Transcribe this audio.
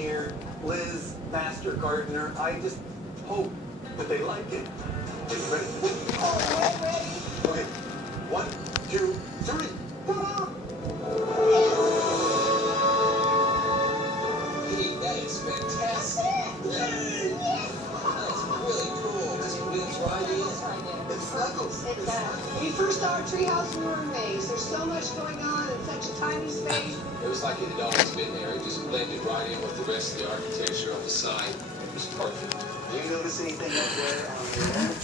engineer, Liz, master gardener. I just hope that they like it. Are you ready? Oh, we're ready. Okay. 1, 2, 3. Ta-da! Hey, that is fantastic. Yes. That's really cool. Does it wheels right in? It snuggles. It does. When we first saw our treehouse, we were amazed. There's so much going on in such a tiny space. It was like it had always been there. It just blended right in with the rest of the architecture on the site. It was perfect. Do you notice anything up there on your end?